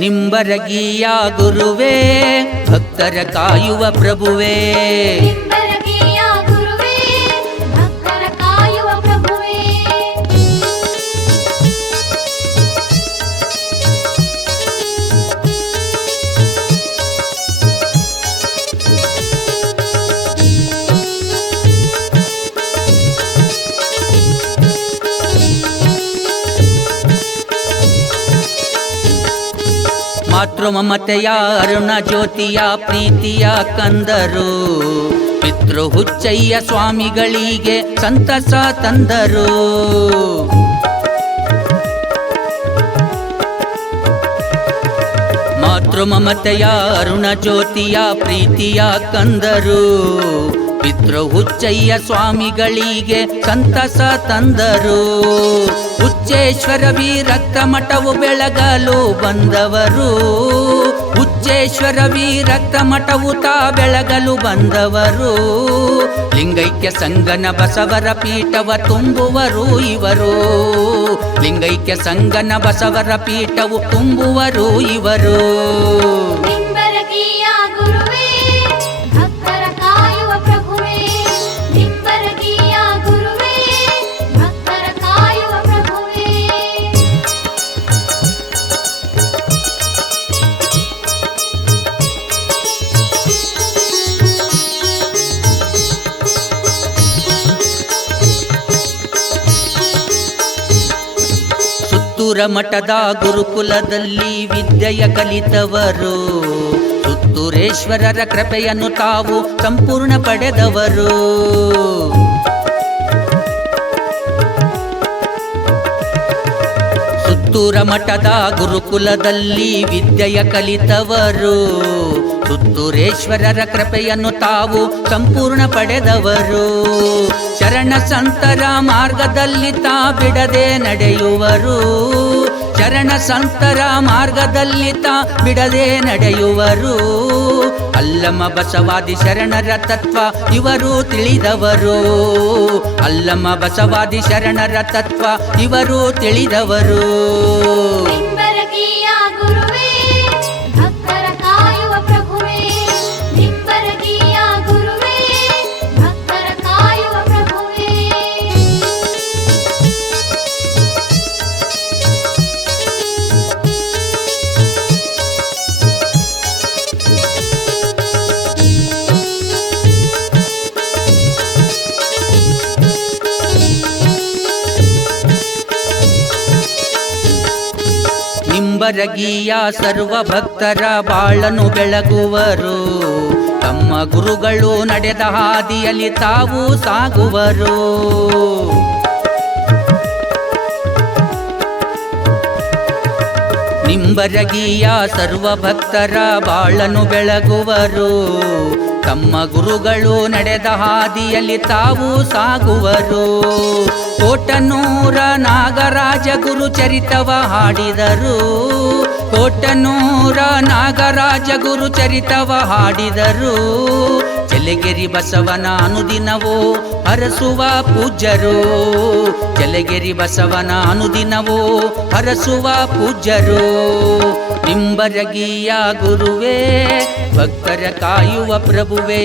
ನಿಂಬರಗಿಯ ಗುರುವೇ ಭಕ್ತರ ಕಾಯುವ ಪ್ರಭುವೇ. ನಿಂಬರಗಿಯ ಗುರುವೇ ಭಕ್ತರ ಕಾಯುವ ಪ್ರಭುವೇ. ಮಾತೃ ಮಮತೆಯ ಅರುಣ ಜ್ಯೋತಿಯ ಪ್ರೀತಿಯ ಕಂದರು, ಪಿತೃ ಹುಚ್ಚಯ್ಯ ಸ್ವಾಮಿಗಳಿಗೆ ಸಂತಸ ತಂದರು. ಮಾತೃ ಮಮತೆಯ ಅರುಣ ಜ್ಯೋತಿಯ ಪ್ರೀತಿಯ ಕಂದರು, ಪಿತೃ ಹುಚ್ಚಯ್ಯ ಸ್ವಾಮಿಗಳಿಗೆ ಸಂತಸ ತಂದರು. ಹುಚ್ಚೇಶ್ವರ ವಿರಕ್ತ ಮಠವು ಬೆಳಗಲು ಬಂದವರು, ಹುಚ್ಚೇಶ್ವರ ವಿರಕ್ತ ಮಠವು ತಾ ಬೆಳಗಲು ಬಂದವರು. ಲಿಂಗೈಕ್ಯ ಸಂಗನ ಬಸವರ ಪೀಠವ ತುಂಬುವರು ಇವರು, ಲಿಂಗೈಕ್ಯ ಸಂಗನ ಬಸವರ ಪೀಠವು ತುಂಬುವರು ಇವರು. ನಿಂಬರಗಿಯ ಗುರುವೇ ಭಕ್ತರ ಕಾಯುವ ಪ್ರಭುವೇ. ನಿಂಬರಗಿಯ ಗುರುವೇ ಭಕ್ತರ ಕಾಯುವ ಪ್ರಭುವೇ. ಸುತ್ತೂರ ಮಠದ ಗುರುಕುಲದಲ್ಲಿ ವಿದ್ಯೆಯ ಕಲಿತವರು, ಸುತ್ತೂರೇಶ್ವರರ ಕೃಪೆಯನ್ನು ತಾವು ಸಂಪೂರ್ಣ ಪಡೆದವರು. ಸುತ್ತೂರ ಮಠದ ಗುರುಕುಲದಲ್ಲಿ ವಿದ್ಯೆಯ ಕಲಿತವರು, ಸುತ್ತೂರೇಶ್ವರರ ಕೃಪೆಯನ್ನು ತಾವು ಸಂಪೂರ್ಣ ಪಡೆದವರು. ಶರಣ ಸಂತರ ಮಾರ್ಗದಲ್ಲಿ ತಾ ಬಿಡದೆ ನಡೆಯುವರು, ಶರಣ ಸಂತರ ಮಾರ್ಗದಲ್ಲಿ ತಾ ಬಿಡದೆ ನಡೆಯುವರು. ಅಲ್ಲಮ ಬಸವಾದಿ ಶರಣರ ತತ್ವ ಇವರು ತಿಳಿದವರು, ಅಲ್ಲಮ ಬಸವಾದಿ ಶರಣರ ತತ್ವ ಇವರು ತಿಳಿದವರು. ನಿಂಬರಗಿಯ ಗುರುವೇ ಭಕ್ತರ ಕಾಯುವ ಪ್ರಭುವೇ. ನಿಂಬರಗಿಯ ಗುರುವೇ ಭಕ್ತರ ಕಾಯುವ ಪ್ರಭುವೇ. ನಿಂಬರಗಿಯ ಸರ್ವ ಭಕ್ತರ ಬಾಳನು ಬೆಳಗುವರು, ತಮ್ಮ ಗುರುಗಳು ನಡೆದ ಹಾದಿಯಲ್ಲಿ ತಾವು ಸಾಗುವರು. ನಿಂಬರಗಿಯ ಸರ್ವ ಭಕ್ತರ ಬಾಳನು ಬೆಳಗುವರು, ತಮ್ಮ ಗುರುಗಳು ನಡೆದ ಹಾದಿಯಲ್ಲಿ ತಾವು ಸಾಗುವರು. ಕೋಟನೂರ ನಾಗರಾಜ ಗುರು ಚರಿತವ ಹಾಡಿದರು, ಕೋಟನೂರ ನಾಗರಾಜ ಗುರು ಚರಿತವ ಹಾಡಿದರು. ಚಲಗೆರಿ ಬಸವನ ಅನುದಿನವೋ ಹರಸುವ ಪೂಜ್ಯರು, ಚಲಗೆರಿ ಬಸವನ ಅನುದಿನವೋ ಹರಸುವ ಪೂಜ್ಯರು. ನಿಂಬರಗಿಯ ಗುರುವೇ ಭಕ್ತರ ಕಾಯುವ ಪ್ರಭುವೇ.